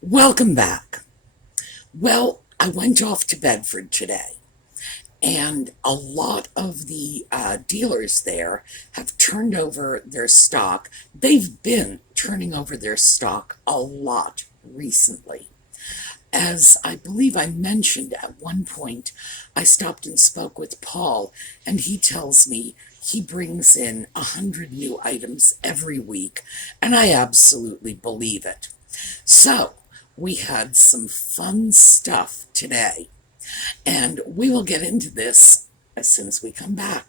Welcome back. Well, I went off to Bedford today, and a lot of the dealers there have turned over their stock. They've been turning over their stock a lot recently. As I believe I mentioned at one point, I stopped and spoke with Paul, and he tells me he brings in 100 new items every week, and I absolutely believe it. So, we had some fun stuff today, and we will get into this as soon as we come back.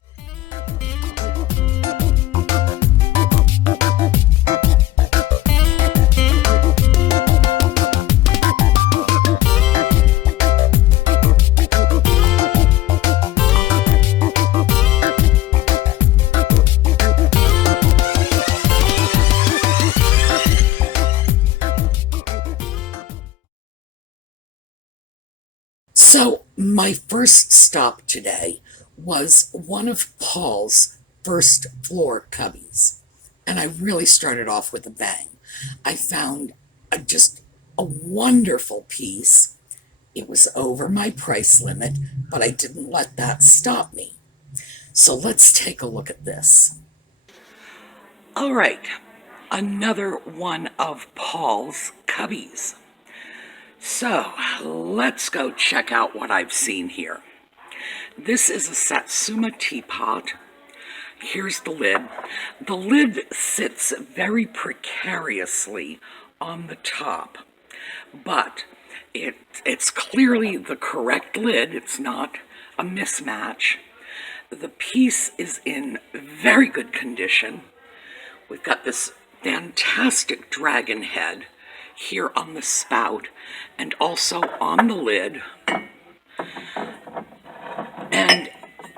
So, my first stop today was one of Paul's first floor cubbies. And I really started off with a bang. I found just a wonderful piece. It was over my price limit, but I didn't let that stop me. So let's take a look at this. All right, another one of Paul's cubbies. So let's go check out what I've seen here. This is a Satsuma teapot. Here's the lid. The lid sits very precariously on the top, but it's clearly the correct lid. It's not a mismatch. The piece is in very good condition. We've got this fantastic dragon head here on the spout and also on the lid, and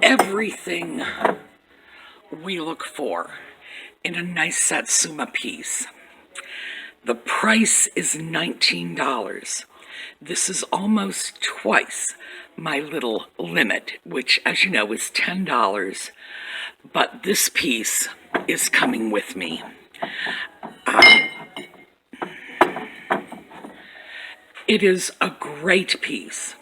everything we look for in a nice Satsuma piece. The price is $19. This is almost twice my little limit, which, as you know, is $10, but this piece is coming with me. It is a great piece,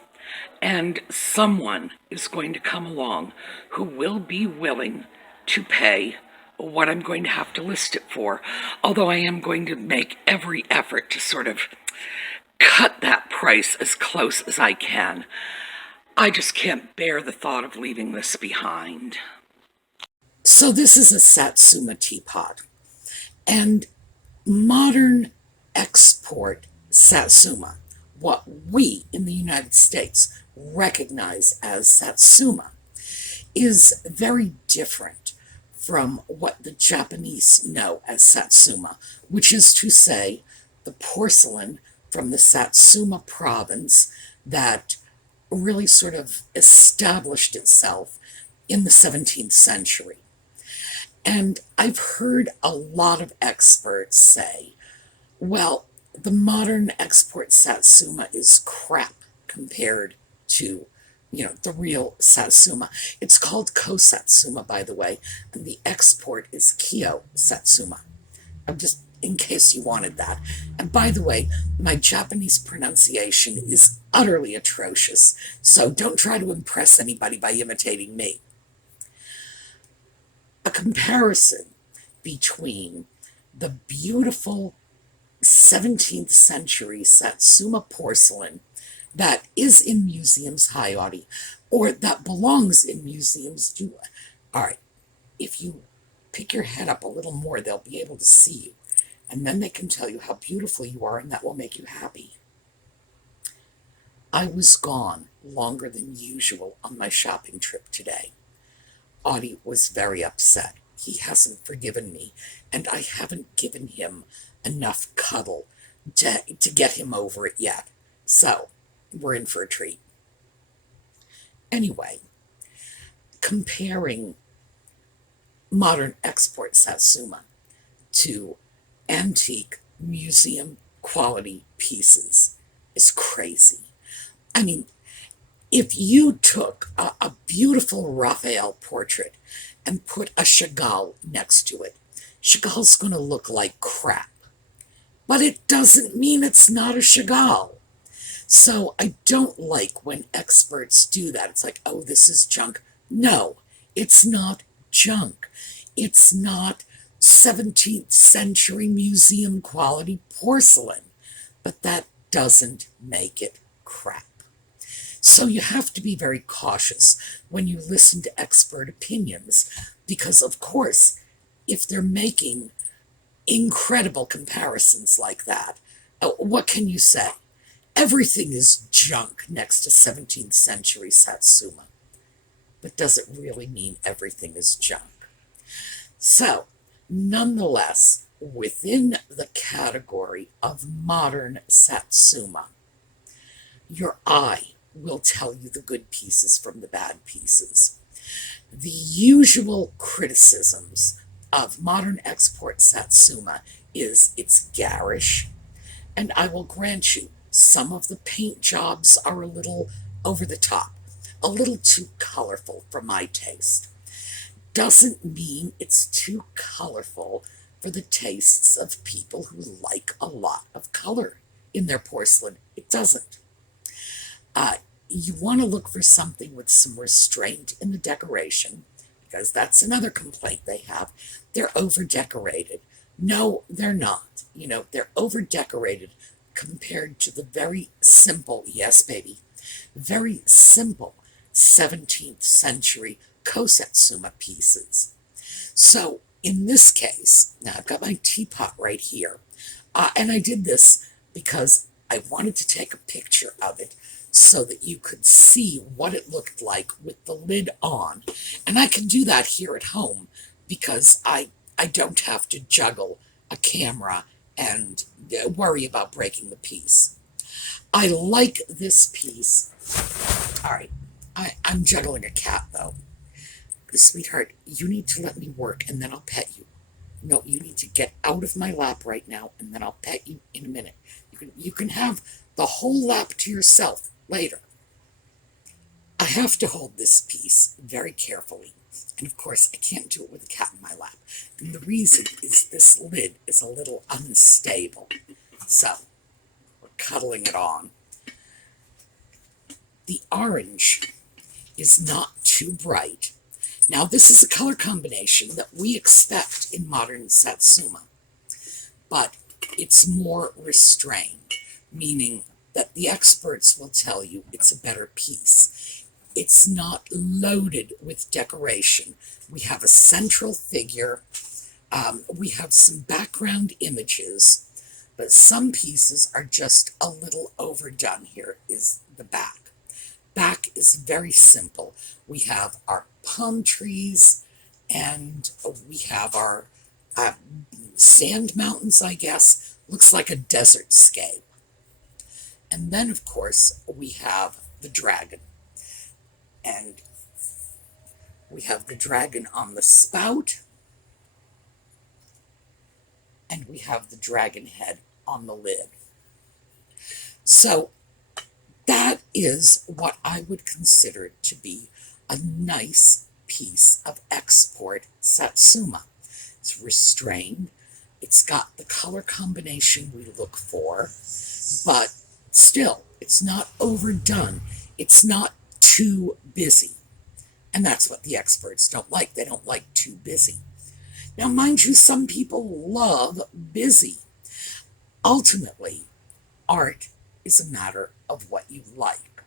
and someone is going to come along who will be willing to pay what I'm going to have to list it for, although I am going to make every effort to sort of cut that price as close as I can. I just can't bear the thought of leaving this behind. So this is a Satsuma teapot, and modern export Satsuma, what we in the United States recognize as Satsuma, is very different from what the Japanese know as Satsuma, which is to say, the porcelain from the Satsuma province that really sort of established itself in the 17th century. And I've heard a lot of experts say, well, the modern export Satsuma is crap compared to, the real Satsuma. It's called Ko-Satsuma, by the way, and the export is Kyo-Satsuma. I'm just, in case you wanted that. And by the way, my Japanese pronunciation is utterly atrocious, so don't try to impress anybody by imitating me. A comparison between the beautiful 17th century Satsuma porcelain that is in museums, hi Audie, or that belongs in museums. All right, if you pick your head up a little more, they'll be able to see you, and then they can tell you how beautiful you are, and that will make you happy. I was gone longer than usual on my shopping trip today. Audie was very upset. He hasn't forgiven me, and I haven't given him enough cuddle to get him over it yet. So, we're in for a treat. Anyway, comparing modern export Satsuma to antique museum quality pieces is crazy. I mean, if you took a beautiful Raphael portrait and put a Chagall next to it, Chagall's going to look like crap. but it doesn't mean it's not a Chagall. So I don't like when experts do that. It's like, oh, this is junk. No, it's not junk. It's not 17th century museum quality porcelain, but that doesn't make it crap. So you have to be very cautious when you listen to expert opinions, because of course, if they're making incredible comparisons like that, what can you say? Everything is junk next to 17th century Satsuma. But does it really mean everything is junk? So, nonetheless, within the category of modern Satsuma, your eye will tell you the good pieces from the bad pieces. The usual criticisms of modern export Satsuma is it's garish, and I will grant you, some of the paint jobs are a little over the top, a little too colorful for my taste. Doesn't mean it's too colorful for the tastes of people who like a lot of color in their porcelain. It doesn't. You want to look for something with some restraint in the decoration, because that's another complaint they have. They're over decorated. No, they're not. They're over decorated compared to the very simple, yes, baby, very simple 17th century Kosatsuma pieces. So in this case, now I've got my teapot right here, and I did this because I wanted to take a picture of it so that you could see what it looked like with the lid on. And I can do that here at home because I don't have to juggle a camera and worry about breaking the piece. I like this piece. All right, I'm juggling a cat though. Sweetheart, you need to let me work and then I'll pet you. No, you need to get out of my lap right now and then I'll pet you in a minute. You can have the whole lap to yourself later. I have to hold this piece very carefully. And of course, I can't do it with a cat in my lap. And the reason is this lid is a little unstable. So, we're cuddling it on. The orange is not too bright. Now, this is a color combination that we expect in modern Satsuma, but it's more restrained, meaning that the experts will tell you it's a better piece. It's not loaded with decoration. We have a central figure, we have some background images, but some pieces are just a little overdone. Here is the back. Back is very simple. We have our palm trees, and we have our sand mountains, I guess. Looks like a desert scape. And then, of course, we have the dragon. And we have the dragon on the spout, and we have the dragon head on the lid. So that is what I would consider to be a nice piece of export Satsuma. It's restrained. It's got the color combination we look for, but still, it's not overdone. It's not too busy. And that's what the experts don't like. They don't like too busy. Now, mind you, some people love busy. Ultimately, art is a matter of what you like.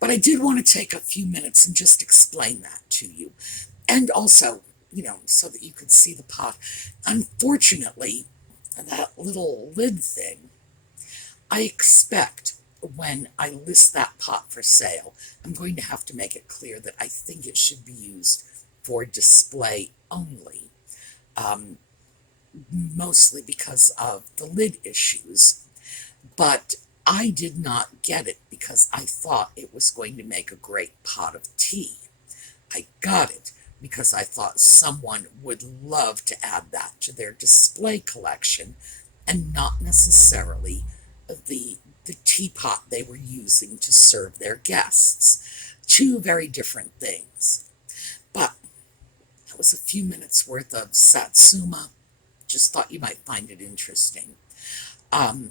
But I did want to take a few minutes and just explain that to you. And also, so that you could see the pot. Unfortunately, that little lid thing, I expect when I list that pot for sale, I'm going to have to make it clear that I think it should be used for display only, mostly because of the lid issues. But I did not get it because I thought it was going to make a great pot of tea. I got it because I thought someone would love to add that to their display collection and not necessarily the teapot they were using to serve their guests. Two very different things. But that was a few minutes worth of Satsuma. Just thought you might find it interesting. I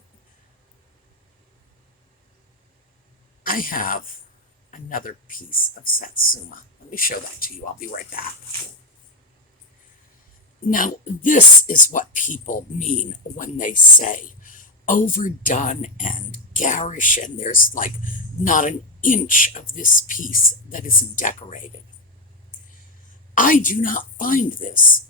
have another piece of Satsuma. Let me show that to you. I'll be right back. Now, this is what people mean when they say overdone and garish, and there's like not an inch of this piece that isn't decorated. I do not find this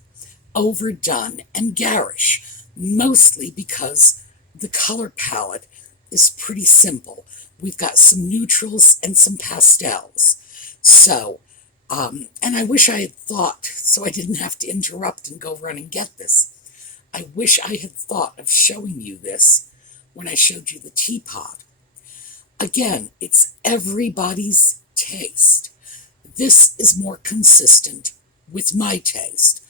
overdone and garish, mostly because the color palette is pretty simple. We've got some neutrals and some pastels. So, and I wish I had thought, so I didn't have to interrupt and go run and get this. I wish I had thought of showing you this when I showed you the teapot. Again, it's everybody's taste. This is more consistent with my taste.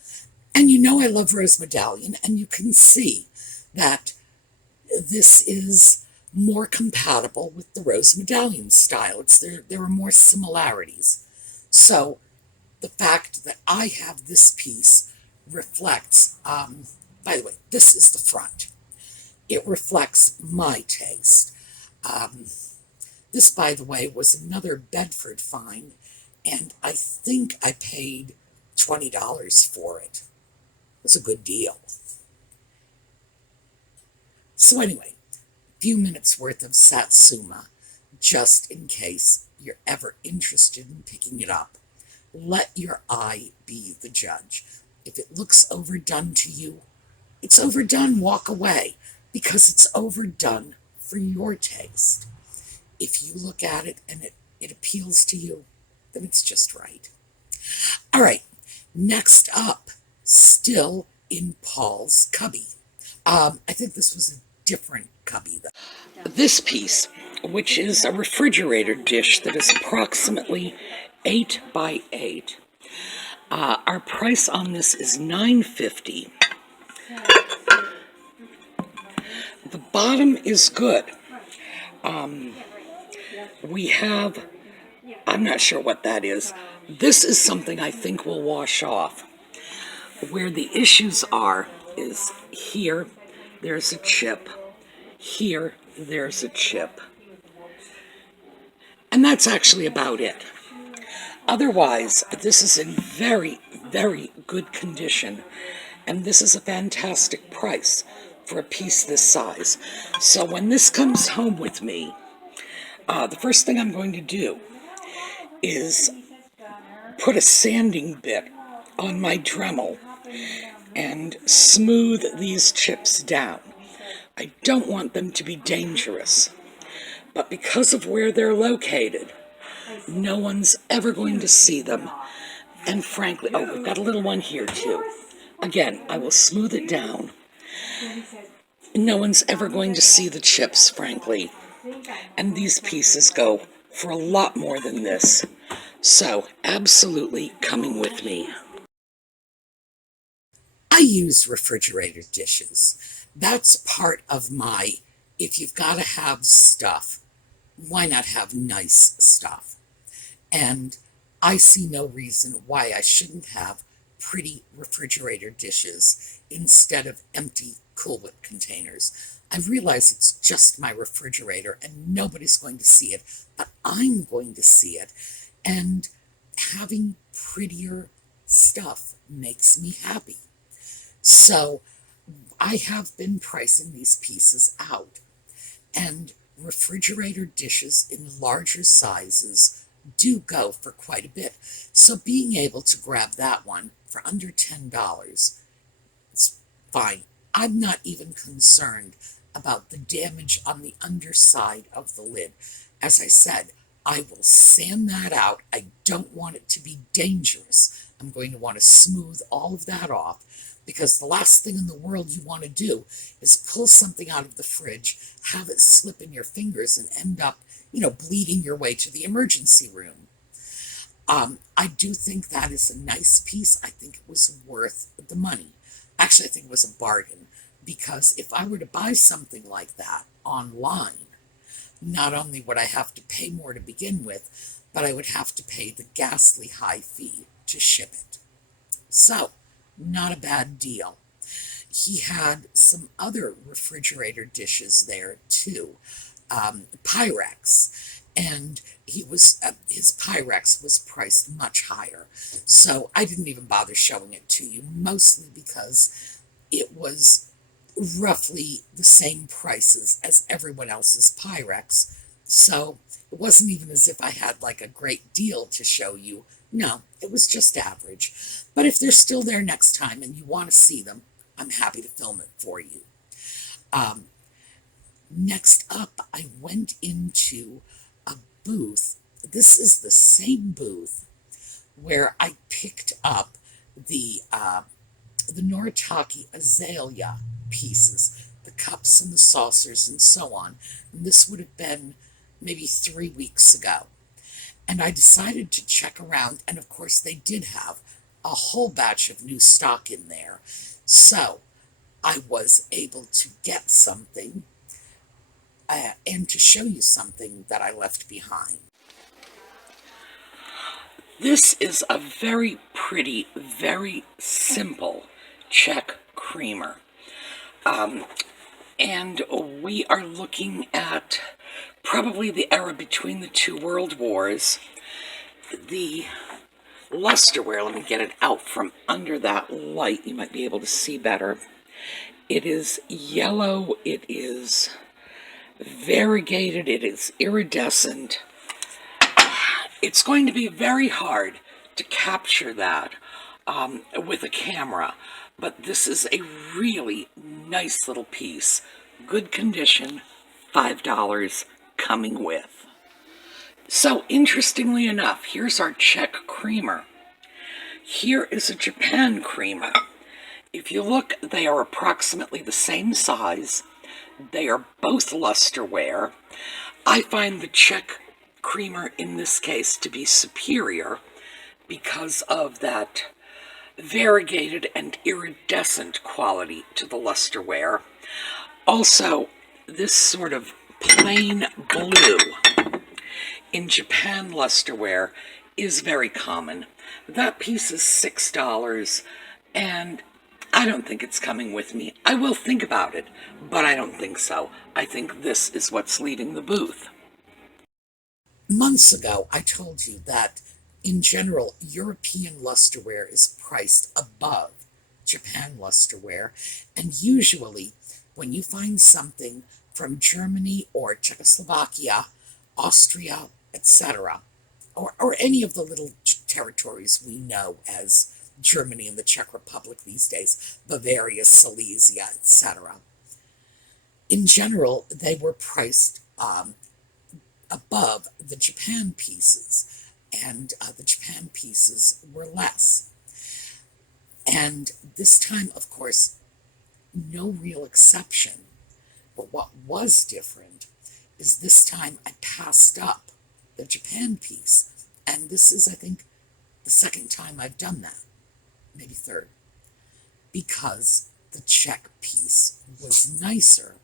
And you know I love Rose Medallion, and you can see that this is more compatible with the Rose Medallion style. There are more similarities. So the fact that I have this piece reflects, by the way, this is the front. It reflects my taste. This, by the way, was another Bedford find, and I think I paid $20 for it. It was a good deal. So anyway, a few minutes worth of Satsuma, just in case you're ever interested in picking it up. Let your eye be the judge. If it looks overdone to you, it's overdone, walk away, because it's overdone for your taste. If you look at it and it appeals to you, then it's just right. All right, next up, still in Paul's cubby. I think this was a different cubby, though. This piece, which is a refrigerator dish that is approximately 8 by 8. Our price on this is $9.50. The bottom is good. We have, I'm not sure what that is. This is something I think will wash off. Where the issues are is here, there's a chip. Here, there's a chip. And that's actually about it. Otherwise, this is in very, very good condition. And this is a fantastic price for a piece this size. So when this comes home with me, the first thing I'm going to do is put a sanding bit on my Dremel and smooth these chips down. I don't want them to be dangerous, but because of where they're located, no one's ever going to see them. And frankly, oh, we've got a little one here too. Again, I will smooth it down. No one's ever going to see the chips, frankly. And these pieces go for a lot more than this. So, absolutely coming with me. I use refrigerator dishes. That's part of my, if you've got to have stuff, why not have nice stuff? And I see no reason why I shouldn't have pretty refrigerator dishes instead of empty Cool Whip containers. I realize it's just my refrigerator and nobody's going to see it, but I'm going to see it. And having prettier stuff makes me happy. So I have been pricing these pieces out. And refrigerator dishes in larger sizes do go for quite a bit. So being able to grab that one for under $10 is fine. I'm not even concerned about the damage on the underside of the lid. As I said, I will sand that out. I don't want it to be dangerous. I'm going to want to smooth all of that off, because the last thing in the world you want to do is pull something out of the fridge, have it slip in your fingers, and end up, bleeding your way to the emergency room. I do think that is a nice piece. I think it was worth the money. Actually, I think it was a bargain, because if I were to buy something like that online, not only would I have to pay more to begin with, but I would have to pay the ghastly high fee to ship it. So, not a bad deal. he had some other refrigerator dishes there too, Pyrex, and his Pyrex was priced much higher. So I didn't even bother showing it to you, mostly because it was roughly the same prices as everyone else's Pyrex. So it wasn't even as if I had like a great deal to show you. No, it was just average. But if they're still there next time and you want to see them, I'm happy to film it for you. Um, Next up, I went into a booth. This is the same booth where I picked up the Noritake azalea pieces, the cups and the saucers and so on. And this would have been maybe 3 weeks ago. And I decided to check around, and of course they did have a whole batch of new stock in there. So I was able to get something and to show you something that I left behind. This is a very pretty, very simple Czech creamer. And we are looking at probably the era between the two world wars. The lusterware, let me get it out from under that light, you might be able to see better. It is yellow, it is variegated, it is iridescent. It's going to be very hard to capture that with a camera, but this is a really nice little piece. Good condition, $5 coming with. So interestingly enough, here's our Czech creamer. Here is a Japan creamer. If you look, they are approximately the same size. They are both lusterware. I find the Czech creamer in this case to be superior because of that variegated and iridescent quality to the lusterware. Also, this sort of plain blue in Japan lusterware is very common. That piece is $6, and I don't think it's coming with me. I will think about it, but I don't think so. I think this is what's leaving the booth. Months ago, I told you that in general, European lusterware is priced above Japan lusterware, and usually when you find something from Germany or Czechoslovakia, Austria, etc., or any of the little territories we know as Germany and the Czech Republic these days, Bavaria, Silesia, etc., in general, they were priced above the Japan pieces, and the Japan pieces were less. And this time, of course, no real exception. But what was different is this time I passed up the Japan piece. And this is, I think, the second time I've done that, maybe third, because the Czech piece was nicer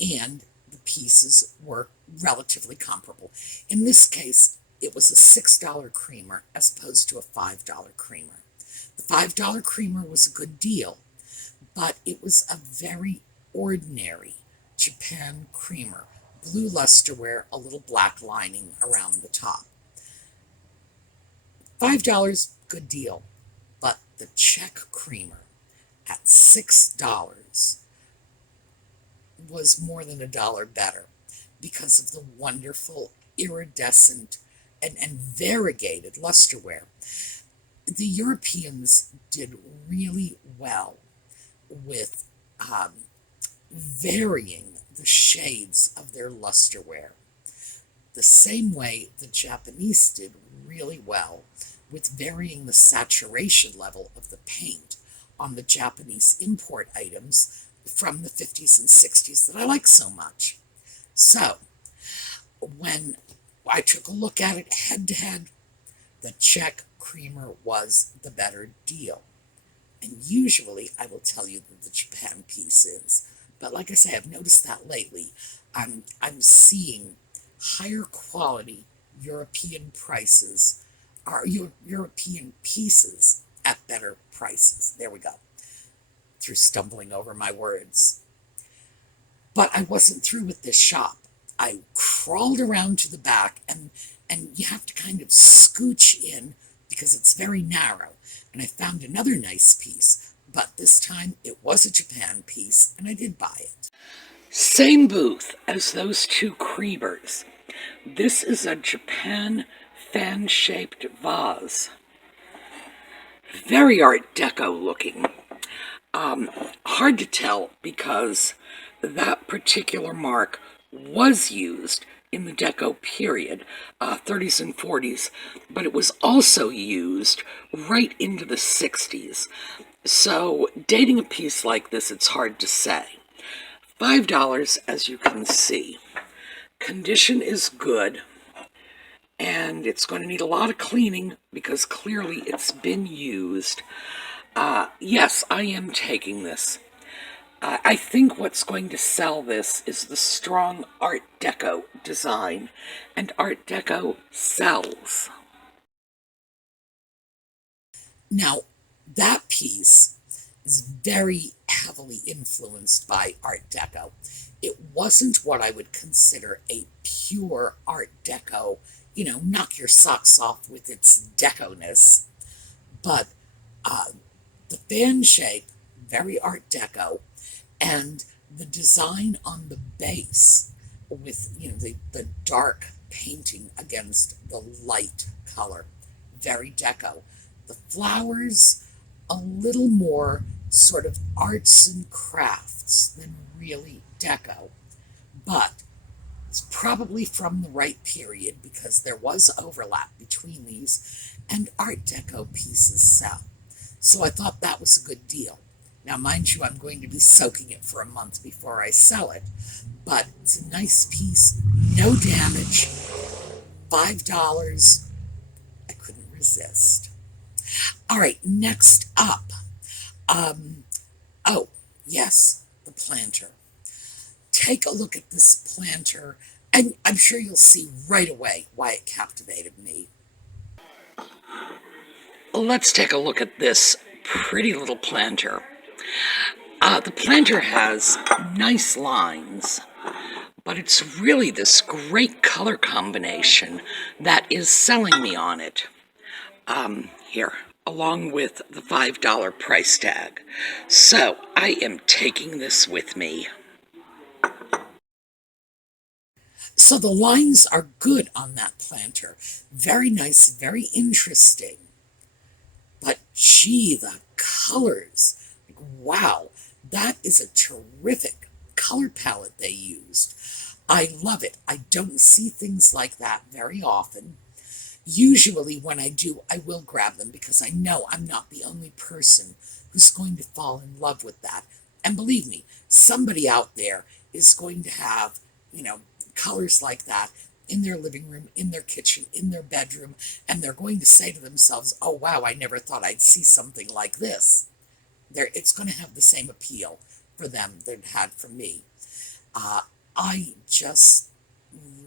and the pieces were relatively comparable. In this case, it was a $6 creamer as opposed to a $5 creamer. The $5 creamer was a good deal, but it was a very ordinary Japan creamer. Blue lusterware, a little black lining around the top. $5, good deal, but the Czech creamer at $6 was more than $1 better because of the wonderful iridescent and variegated lusterware. The Europeans did really well with varying the shades of their lusterware, the same way the Japanese did really well with varying the saturation level of the paint on the Japanese import items from the 50s and 60s that I like so much. So, when I took a look at it head to head, the Czech creamer was the better deal. And usually I will tell you that the Japan piece is. But like I say, I've noticed that lately. I'm seeing higher quality European prices, or European pieces at better prices. There we go. through stumbling over my words. But I wasn't through with this shop. I crawled around to the back, and you have to kind of scooch in because it's very narrow. And I found another nice piece, but this time it was a Japan piece, and I did buy it. Same booth as those two creamers. This is a Japan fan-shaped vase. Very Art Deco looking. Hard to tell because that particular mark was used in the Deco period, 30s and 40s, but it was also used right into the 60s. So dating a piece like this, it's hard to say. $5, as you can see. Condition is good, and it's going to need a lot of cleaning because clearly it's been used. Yes, I am taking this. I think what's going to sell this is the strong Art Deco design, and Art Deco sells. Now, that piece is very heavily influenced by Art Deco. It wasn't what I would consider a pure Art Deco, knock your socks off with its deco-ness, but the fan shape, very Art Deco, and the design on the base with the dark painting against the light color, very deco. The flowers, a little more sort of arts and crafts than really deco, but it's probably from the right period because there was overlap between these, and Art Deco pieces sell. So I thought that was a good deal. Now, mind you, I'm going to be soaking it for a month before I sell it, but it's a nice piece, no damage, $5. I couldn't resist. All right, next up. Oh, yes, the planter. Take a look at this planter, and I'm sure you'll see right away why it captivated me. Let's take a look at this pretty little planter. The planter has nice lines, but it's really this great color combination that is selling me on it. Here, along with the $5 price tag. So I am taking this with me. So the lines are good on that planter. Very nice, very interesting. But gee, the colors. Wow, that is a terrific color palette they used. I love it. I don't see things like that very often. Usually when I do, I will grab them because I know I'm not the only person who's going to fall in love with that. And believe me, somebody out there is going to have, colors like that in their living room, in their kitchen, in their bedroom, and they're going to say to themselves, oh wow, I never thought I'd see something like this. It's going to have the same appeal for them that it had for me. I just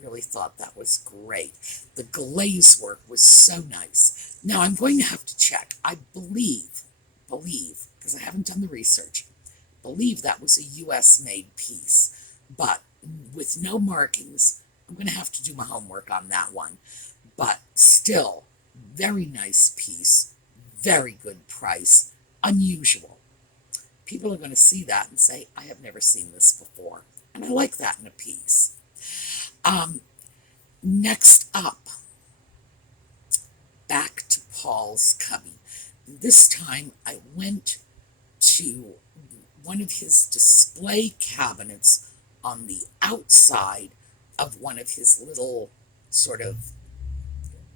really thought that was great. The glaze work was so nice. Now I'm going to have to check. I believe, because I haven't done the research, believe that was a US made piece, but with no markings. I'm going to have to do my homework on that one. But still, very nice piece, very good price, unusual. People are going to see that and say, I have never seen this before. And I like that in a piece. Next up, back to Paul's cubby. This time I went to one of his display cabinets on the outside of one of his little sort of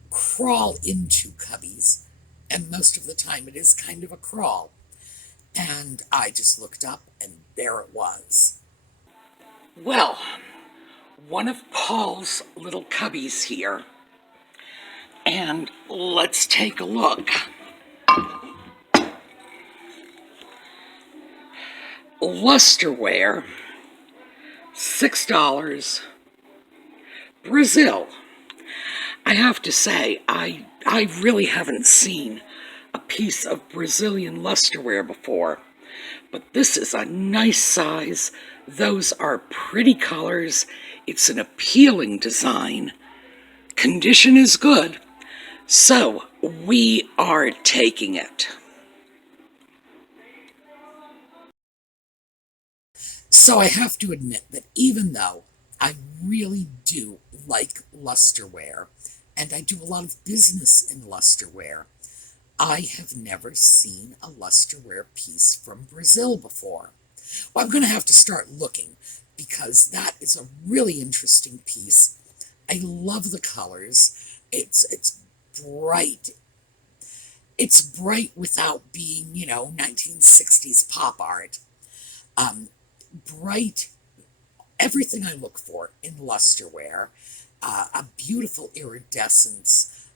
crawl into cubbies. And most of the time it is kind of a crawl. And I just looked up and there it was. Well, one of Paul's little cubbies here. And let's take a look. Lusterware, $6. Brazil. I have to say, I really haven't seen a piece of Brazilian lusterware before, But this is a nice size. Those are pretty colors. It's an appealing design. Condition is good. So we are taking it. So I have to admit that even though I really do like lusterware, and I do a lot of business in lusterware, I have never seen a lusterware piece from Brazil before. Well, I'm going to have to start looking because that is a really interesting piece. I love the colors. It's bright. It's bright without being, 1960s pop art. Bright, everything I look for in lusterware. A beautiful iridescence,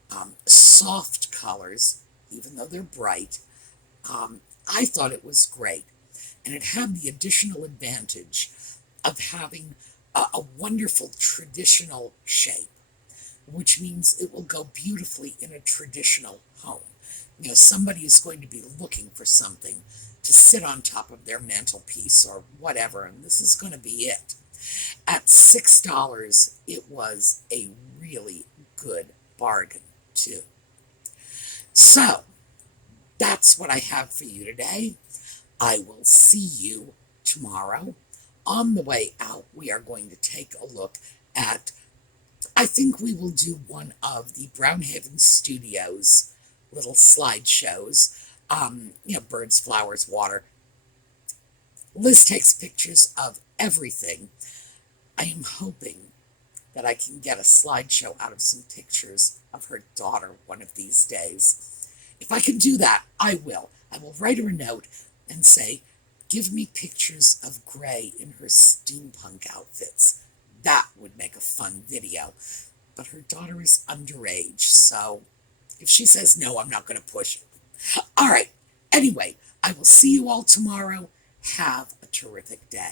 soft colors, even though they're bright. I thought it was great. And it had the additional advantage of having a wonderful traditional shape, which means it will go beautifully in a traditional home. Somebody is going to be looking for something to sit on top of their mantelpiece or whatever, and this is going to be it. At $6, it was a really good bargain, too. So, that's what I have for you today. I will see you tomorrow. On the way out, we are going to take a look at, I think we will do one of the Brownhaven Studios little slideshows. Birds, flowers, water. Liz takes pictures of everything. I am hoping that I can get a slideshow out of some pictures of her daughter one of these days. If I can do that, I will. I will write her a note and say, give me pictures of Gray in her steampunk outfits. That would make a fun video. But her daughter is underage, so if she says no, I'm not going to push it. All right. Anyway, I will see you all tomorrow. Have a terrific day.